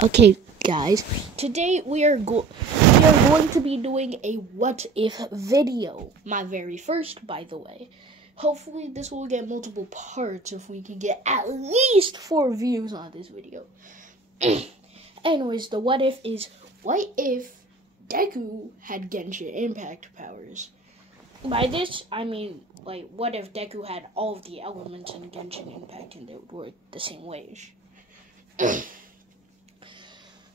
Okay, guys, today we are going to be doing a what if video. My very first, by the way. Hopefully this will get multiple parts if we can get at least 4 views on this video. Anyways, the what if is, what if Deku had Genshin Impact powers? By this, I mean, like, what if Deku had all of the elements in Genshin Impact and they would work the same way?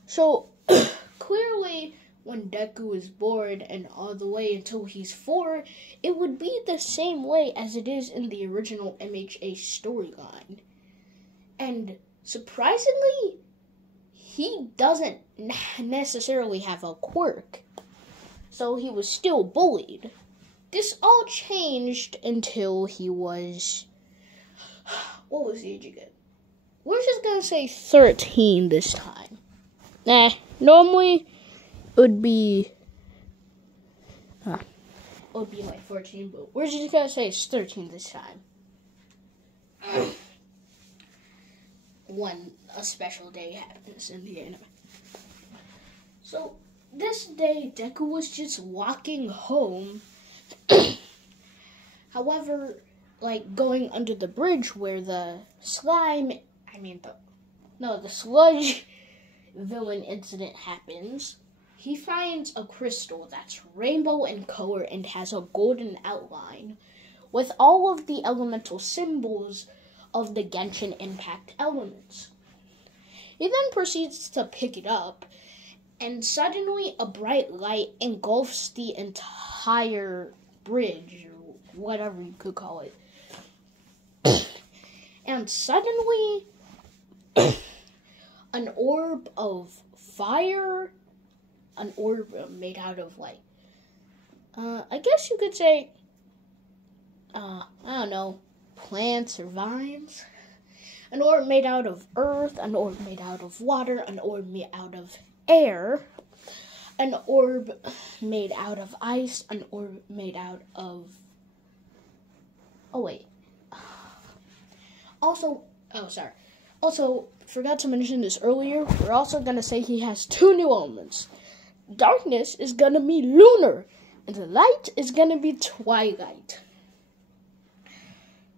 So, clearly, when Deku is born and all the way until he's 4, it would be the same way as it is in the original MHA storyline. And, surprisingly, he doesn't necessarily have a quirk. So, he was still bullied. This all changed until he was... What was the age again? We're just gonna say 13 this time. Normally it would be like 14, but we're just gonna say it's 13 this time. When a special day happens in the anime. So this day, Deku was just walking home. However, like going under the bridge where the sludge villain incident happens, he finds a crystal that's rainbow in color and has a golden outline with all of the elemental symbols of the Genshin Impact elements. He then proceeds to pick it up, and suddenly a bright light engulfs the entire bridge, or whatever you could call it. And suddenly, an orb of fire, an orb made out of, like, I guess you could say, I don't know, plants or vines. An orb made out of earth, an orb made out of water, an orb made out of air, an orb made out of ice, an orb made out of... Also, forgot to mention this earlier, we're also going to say he has 2 new elements. Darkness is going to be lunar, and the light is going to be twilight.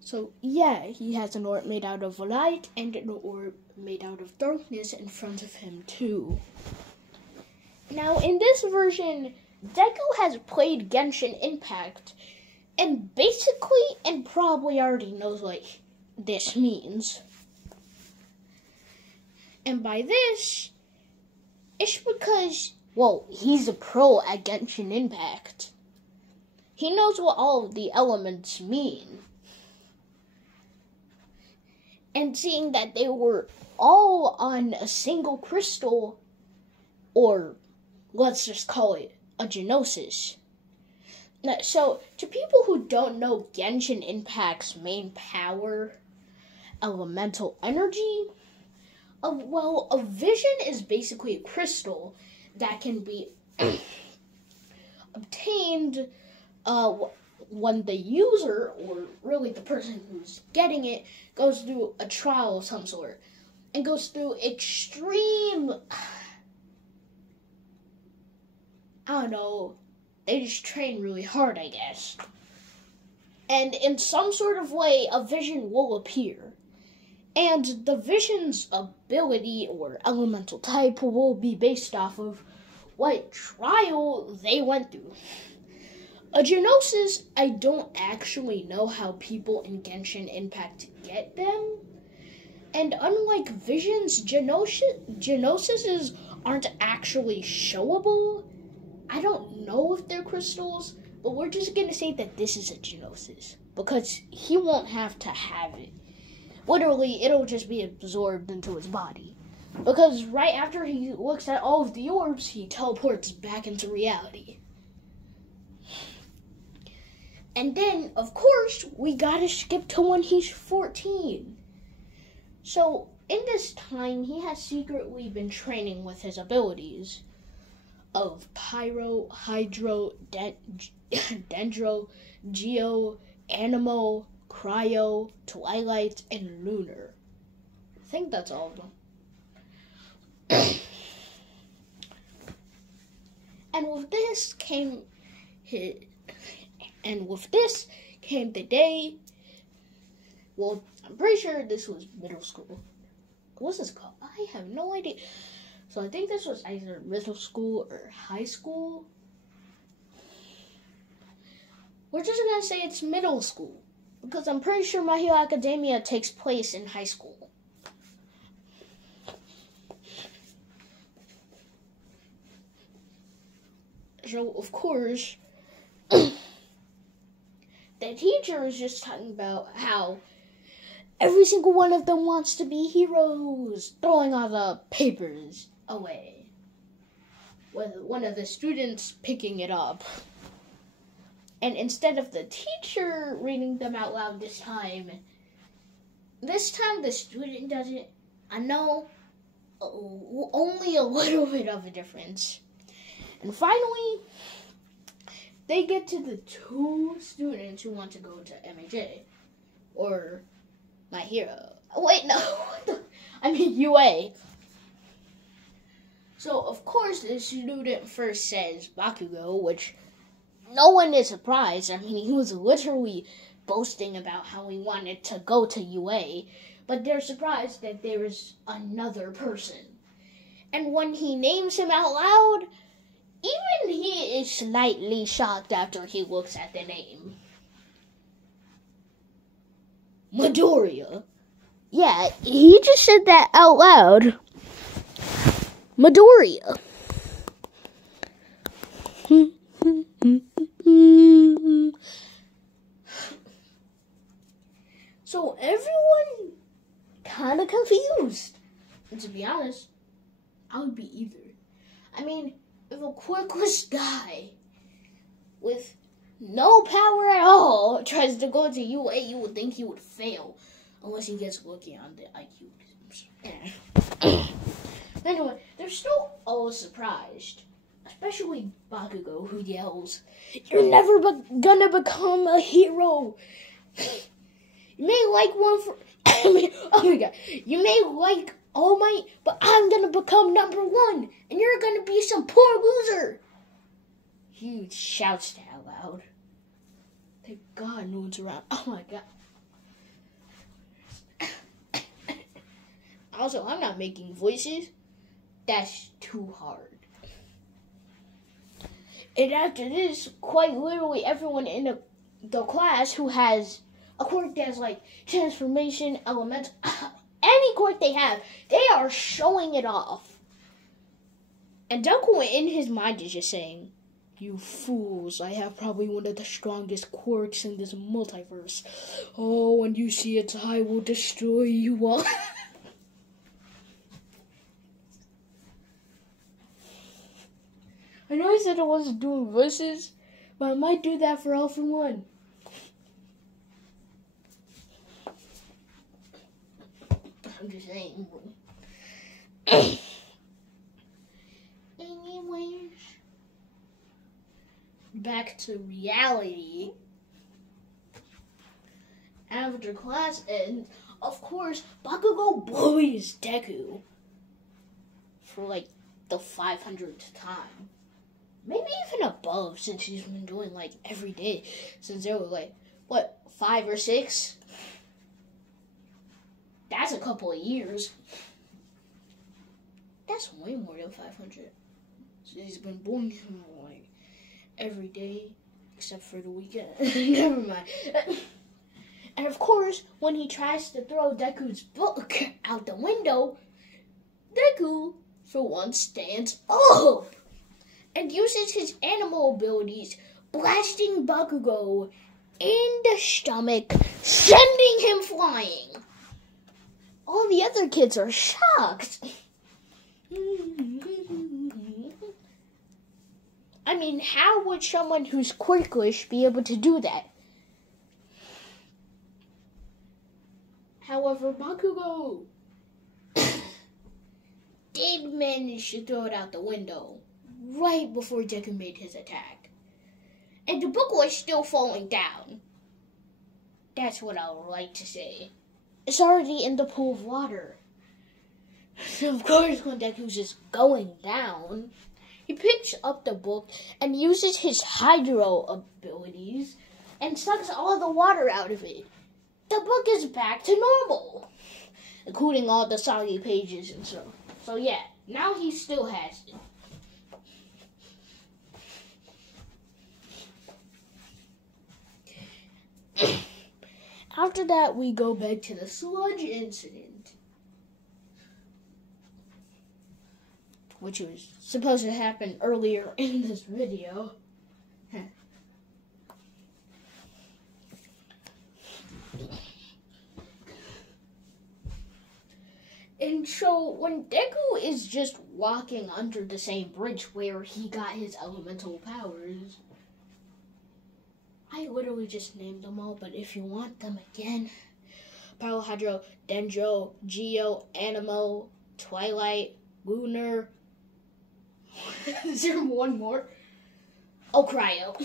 So, yeah, he has an orb made out of light and an orb made out of darkness in front of him, too. Now, in this version, Deku has played Genshin Impact, and basically, and probably already knows what this means. And by this, it's because, well, he's a pro at Genshin Impact. He knows what all of the elements mean. And seeing that they were all on a single crystal, or let's just call it a Genosis. So, to people who don't know Genshin Impact's main power, elemental energy, a vision is basically a crystal that can be obtained when the user, or really the person who's getting it, goes through a trial of some sort and goes through extreme, I don't know, they just train really hard, I guess. And in some sort of way, a vision will appear. And the vision's ability or elemental type will be based off of what trial they went through. A Genosis, I don't actually know how people in Genshin Impact get them. And unlike visions, Genosises aren't actually showable. I don't know if they're crystals, but we're just going to say that this is a Genosis, because he won't have to have it. Literally, it'll just be absorbed into his body. Because right after he looks at all of the orbs, he teleports back into reality. And then, of course, we gotta skip to when he's 14. So, in this time, he has secretly been training with his abilities of Pyro, Hydro, Dendro, Geo, Animo, Cryo, Twilight, and Lunar. I think that's all of them. And with this came the day. Well, I'm pretty sure this was middle school. What's this called? I have no idea. So I think this was either middle school or high school. We're just gonna say it's middle school, because I'm pretty sure My Hero Academia takes place in high school. So, of course, the teacher is just talking about how every single one of them wants to be heroes, throwing all the papers away, with one of the students picking it up. And instead of the teacher reading them out loud this time the student does it. I know only a little bit of a difference. And finally, they get to the two students who want to go to MHA, or My Hero. Wait, no, I mean UA. So, of course, the student first says Bakugo, which no one is surprised. I mean, he was literally boasting about how he wanted to go to UA, but they're surprised that there is another person. And when he names him out loud, even he is slightly shocked after he looks at the name. Midoriya. Yeah, he just said that out loud. Midoriya. So everyone kind of confused. And to be honest, I would be either. I mean, if a quirkless guy with no power at all tries to go to UA, you would think he would fail. Unless he gets lucky on the IQ exams. Anyway, they're still all surprised. Especially Bakugo, who yells, "You're never gonna become a hero. You may like one for... oh my god. You may like All Might, but I'm gonna become number one, and you're gonna be some poor loser." He shouts that out loud. Thank God no one's around. Oh my god. Also, I'm not making voices. That's too hard. And after this, quite literally everyone in the class who has a quirk that's like transformation, elemental, any quirk they have, they are showing it off. And Deku in his mind is just saying, "You fools, I have probably one of the strongest quirks in this multiverse. Oh, when you see it, I will destroy you all." I know I said I wasn't doing voices, but I might do that for All for One. I'm just saying. Anyways, back to reality. After class ends, of course, Bakugo bullies Deku for like the 500th time. Maybe even above, since he's been doing like every day since they were like, what, 5 or 6? That's a couple of years. That's way more than 500. So he's been bullying him like every day except for the weekend. Never mind. And of course, when he tries to throw Deku's book out the window, Deku, for once, stands up and uses his animal abilities, blasting Bakugo in the stomach, sending him flying. All the other kids are shocked. I mean, how would someone who's quirkless be able to do that? However, Bakugo did manage to throw it out the window right before Deku made his attack. And the book was still falling down. That's what I would like to say. It's already in the pool of water. So of course, when Deku's just going down, He picks up the book and uses his hydro abilities and sucks all the water out of it. The book is back to normal, including all the soggy pages and so. So yeah, now he still has it. After that, we go back to the sludge incident, which was supposed to happen earlier in this video. And so when Deku is just walking under the same bridge where he got his elemental powers, I literally just named them all, but if you want them again, Power Hydro, Dendro, Geo, Animo, Twilight, Lunar. Is there one more? Oh, Cryo.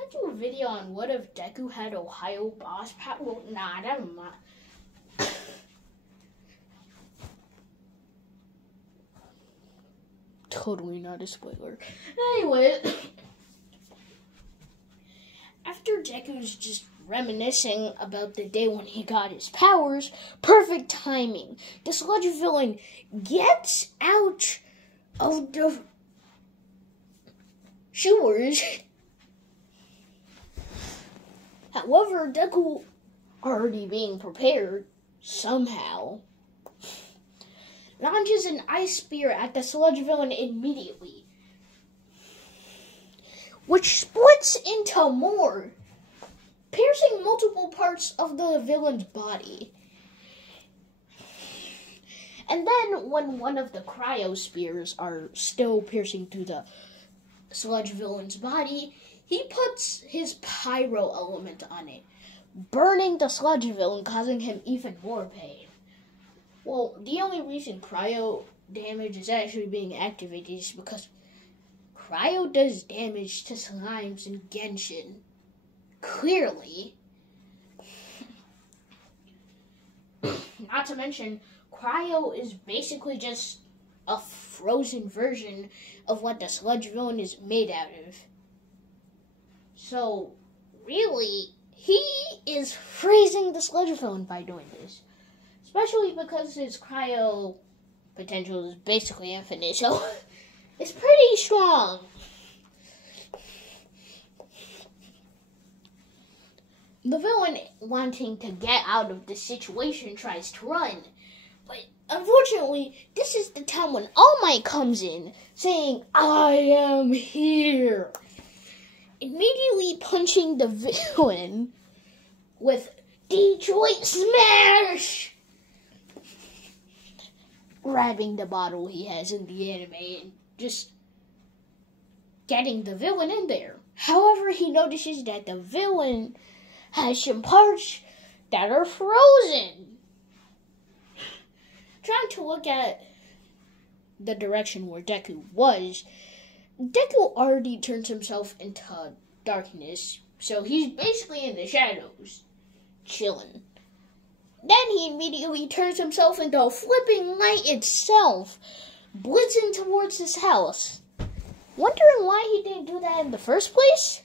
I do a video on what if Deku had Ohio boss power. Well, nah, never mind. Totally not a spoiler. Anyway, after Deku's just reminiscing about the day when he got his powers, perfect timing. The sludge villain gets out of the sewers. However, Deku, already being prepared, somehow launches an ice spear at the sludge villain immediately, which splits into more, piercing multiple parts of the villain's body. And then, when one of the cryo spears are still piercing through the sludge villain's body, he puts his pyro element on it, burning the sludge villain, causing him even more pain. Well, the only reason cryo damage is actually being activated is because cryo does damage to slimes in Genshin. Clearly. Not to mention, cryo is basically just a frozen version of what the sludge villain is made out of. So, really, he is freezing the sludge villain by doing this. Especially because his cryo potential is basically infinite, so it's pretty strong. The villain, wanting to get out of the situation, tries to run. But unfortunately, this is the time when All Might comes in, saying, "I am here." Immediately punching the villain with Detroit Smash! Grabbing the bottle he has in the anime and just getting the villain in there. However, he notices that the villain has some parts that are frozen. Trying to look at the direction where Deku was, Deku already turns himself into darkness, so he's basically in the shadows, chilling. Then he immediately turns himself into a flipping light itself, blitzing towards his house. Wondering why he didn't do that in the first place?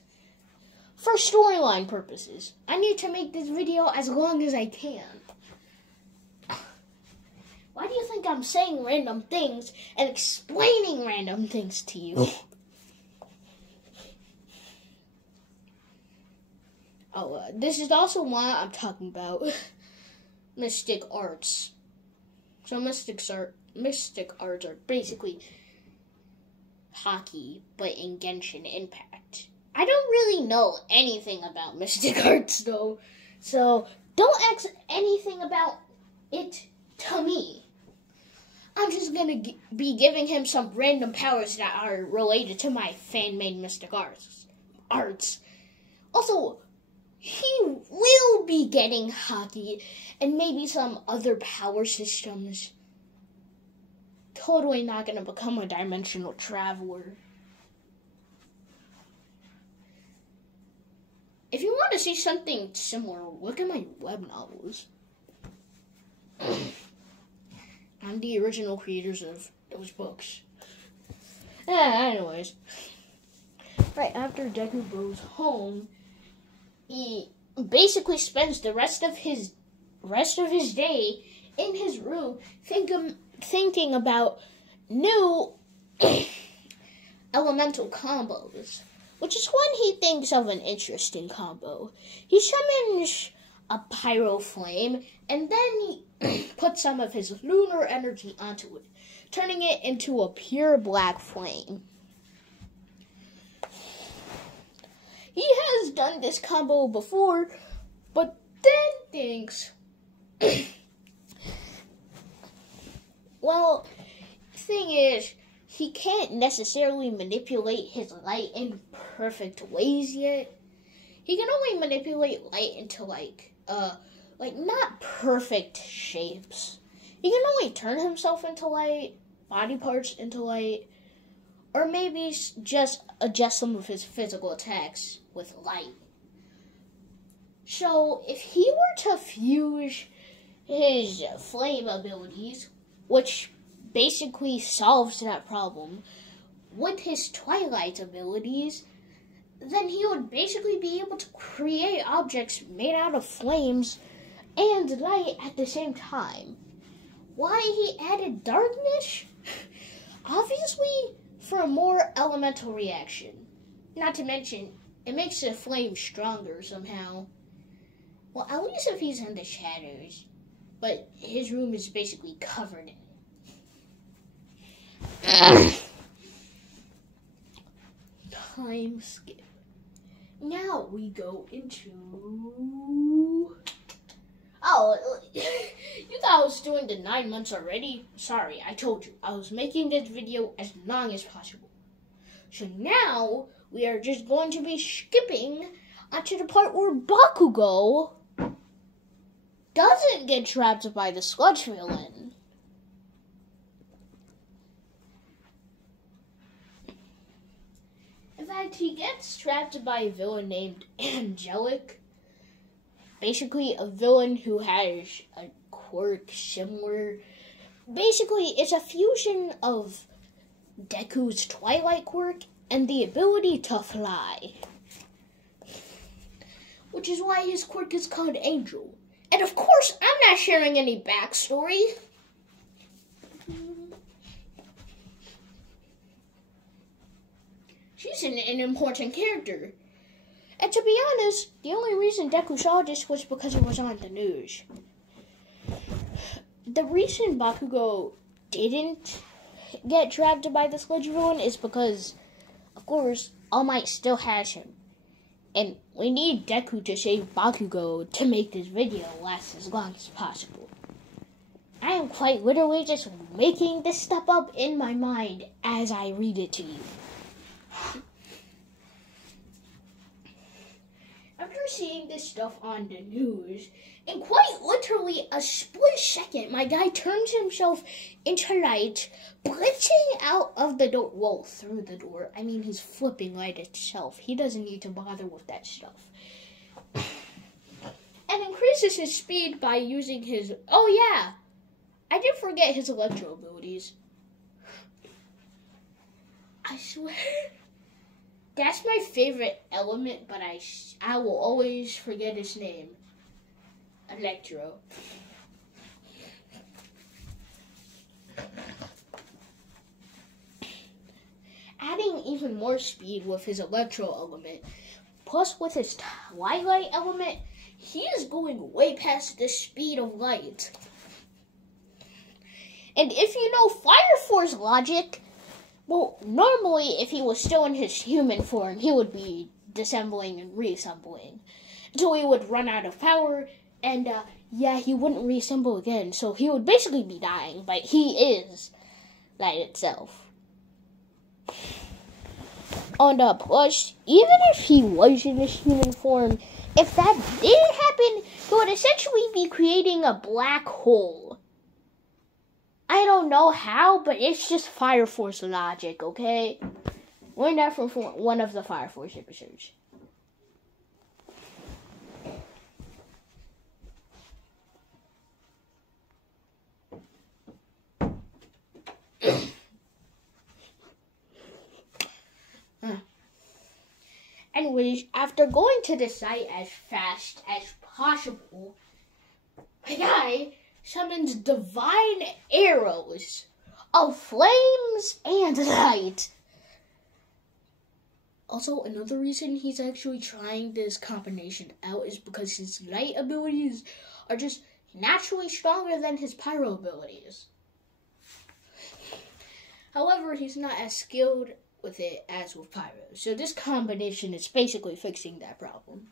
For storyline purposes. I need to make this video as long as I can. Why do you think I'm saying random things and explaining random things to you? This is also why I'm talking about mystic arts. So mystic arts are basically hockey, but in Genshin Impact. I don't really know anything about mystic arts though, so don't ask anything about it to me. I'm just gonna be giving him some random powers that are related to my fan-made mystic arts. Also, he will be getting hockey and maybe some other power systems. Totally not gonna become a dimensional traveler. If you want to see something similar, look at my web novels. I'm the original creators of those books. Anyways. Right after Deku goes home, he basically spends the rest of his day in his room thinking about new elemental combos, which is when he thinks of an interesting combo. He summons a pyro flame, and then he puts some of his lunar energy onto it, turning it into a pure black flame. He has done this combo before, but then thinks, well, thing is, he can't necessarily manipulate his light in perfect ways yet. He can only manipulate light into like not perfect shapes. He can only turn himself into light, body parts into light, or maybe just adjust some of his physical attacks with light. So if he were to fuse his flame abilities, which basically solves that problem, with his twilight abilities, then he would basically be able to create objects made out of flames and light at the same time. Why he added darkness? Obviously, for a more elemental reaction. Not to mention, it makes the flame stronger somehow. Well, at least if he's in the shadows. But his room is basically covered in it. Time skip. Now we go into... Oh, you thought I was doing the 9 months already? Sorry, I told you. I was making this video as long as possible. So now, we are just going to be skipping onto the part where Bakugo doesn't get trapped by the sludge villain. In fact, he gets trapped by a villain named Angelic. Basically, a villain who has a quirk similar. Basically, it's a fusion of Deku's Twilight quirk and the ability to fly. Which is why his quirk is called Angel. And of course, I'm not sharing any backstory. She's an important character. And to be honest, the only reason Deku saw this was because it was on the news. The reason Bakugo didn't get trapped by the sludge villain is because, of course, All Might still has him. And we need Deku to save Bakugo to make this video last as long as possible. I am quite literally just making this stuff up in my mind as I read it to you. After seeing this stuff on the news, in quite literally a split second, my guy turns himself into light, blitzing out of the door. Well, through the door. I mean, he's flipping light itself. He doesn't need to bother with that stuff. And increases his speed by using his... Oh, yeah. I did forget his electro abilities. I swear... That's my favorite element, but I will always forget his name. Electro. Adding even more speed with his electro element, plus with his twilight element, he is going way past the speed of light. And if you know Fire Force logic, well, normally, if he was still in his human form, he would be disassembling and reassembling until he would run out of power, and, he wouldn't reassemble again, so he would basically be dying, but he is light itself. And, plus, even if he was in his human form, if that didn't happen, he would essentially be creating a black hole. I don't know how, but it's just Fire Force logic, okay? Learned that from one of the Fire Force episodes. Anyways, after going to the site as fast as possible, my guy summons divine arrows of flames and light. Also, another reason he's actually trying this combination out is because his light abilities are just naturally stronger than his pyro abilities. However, he's not as skilled with it as with pyro, so this combination is basically fixing that problem.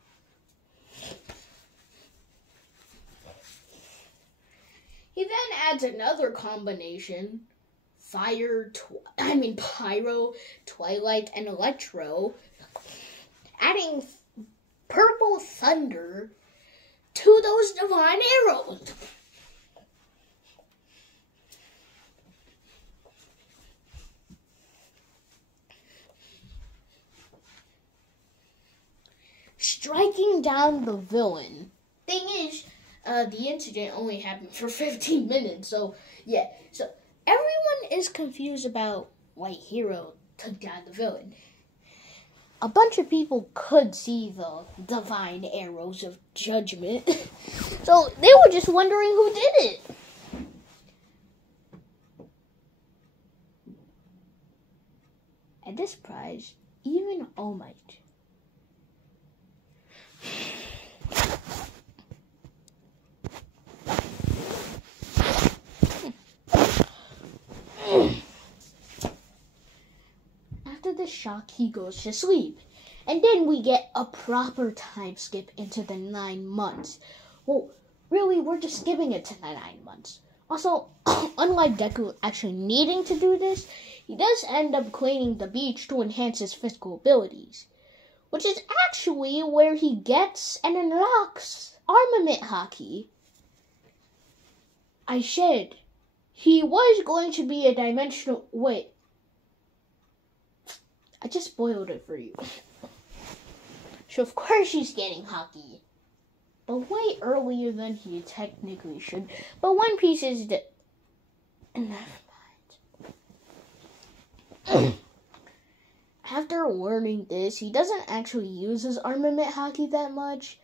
He then adds another combination, pyro, twilight, and electro, adding purple thunder to those divine arrows. Striking down the villain. Thing is, the incident only happened for 15 minutes, so yeah. So everyone is confused about why Hero took down the villain. A bunch of people could see the divine arrows of judgment, so they were just wondering who did it. At this prize, even All Might. After the shock, he goes to sleep. And then we get a proper time skip into the 9 months. Well, really, we're just skipping it to the 9 months. Also, unlike Deku actually needing to do this, he does end up cleaning the beach to enhance his physical abilities, which is actually where he gets and unlocks armament hockey. I said he was going to be a dimensional... Wait. I just spoiled it for you. So of course he's getting hockey. But way earlier than he technically should. But One Piece is the... Never mind. After learning this, he doesn't actually use his armament hockey that much,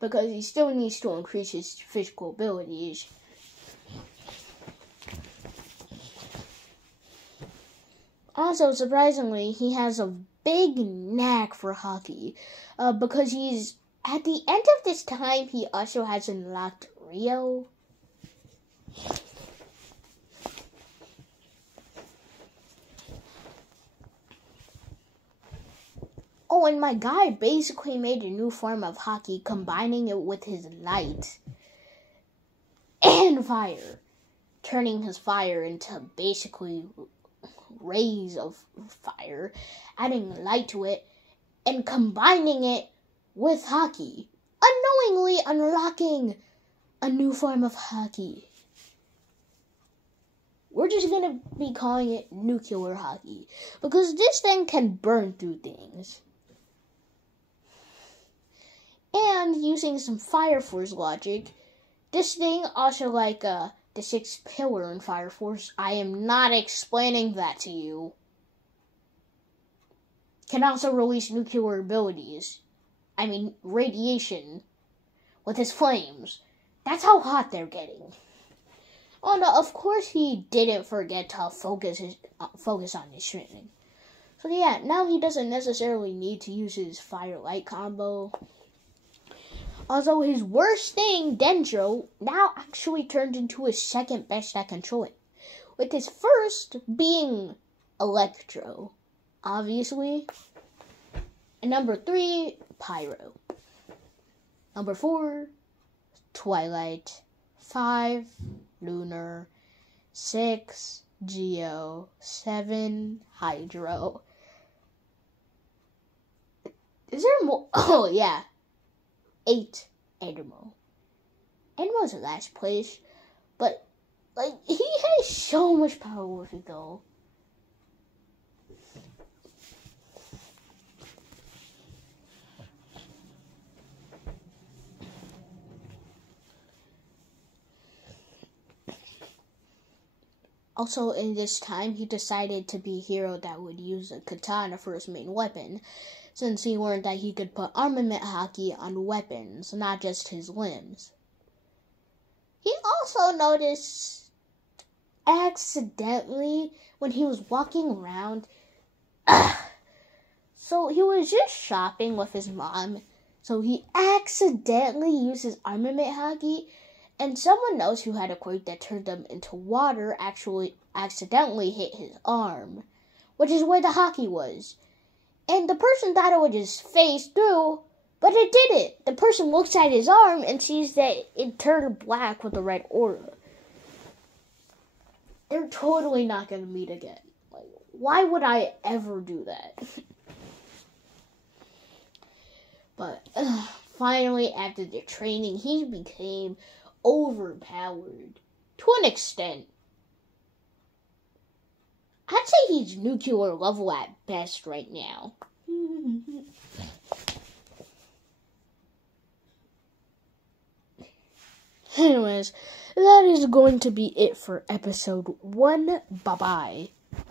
because he still needs to increase his physical abilities. Also, surprisingly, he has a big knack for hockey, because he's, at the end of this time, he also has unlocked Rio. Oh, and my guy basically made a new form of hockey, combining it with his light and fire, turning his fire into basically rays of fire, adding light to it, and combining it with hockey, unknowingly unlocking a new form of hockey. We're just going to be calling it nuclear hockey, because this thing can burn through things. And using some Fire Force logic, this thing also like the 6th pillar in Fire Force, I am not explaining that to you, can also release nuclear abilities. I mean, radiation with his flames. That's how hot they're getting. Oh no, of course he didn't forget to focus on his training. So yeah, now he doesn't necessarily need to use his fire-light combo. Although his worst thing, Dendro, now actually turned into his second best at controlling, with his first being Electro, obviously. And number 3, Pyro. Number 4, Twilight. 5, Lunar. 6, Geo. 7, Hydro. Is there more? Oh, yeah. 8, Endermo. Endermo's in last place, but, like, he has so much power with it, though. Also, in this time, he decided to be a hero that would use a katana for his main weapon, since he learned that he could put armament haki on weapons, not just his limbs. He also noticed accidentally when he was walking around. So he was just shopping with his mom. So he accidentally used his armament haki, and someone else who had a quirk that turned them into water actually accidentally hit his arm, which is where the haki was. And the person thought it would just phase through, but it didn't. The person looks at his arm and sees that it turned black with a red aura. They're totally not going to meet again. Like, why would I ever do that? But finally, after the training, he became overpowered to an extent. I'd say he's nuclear level at best right now. Anyways, that is going to be it for episode 1. Bye-bye.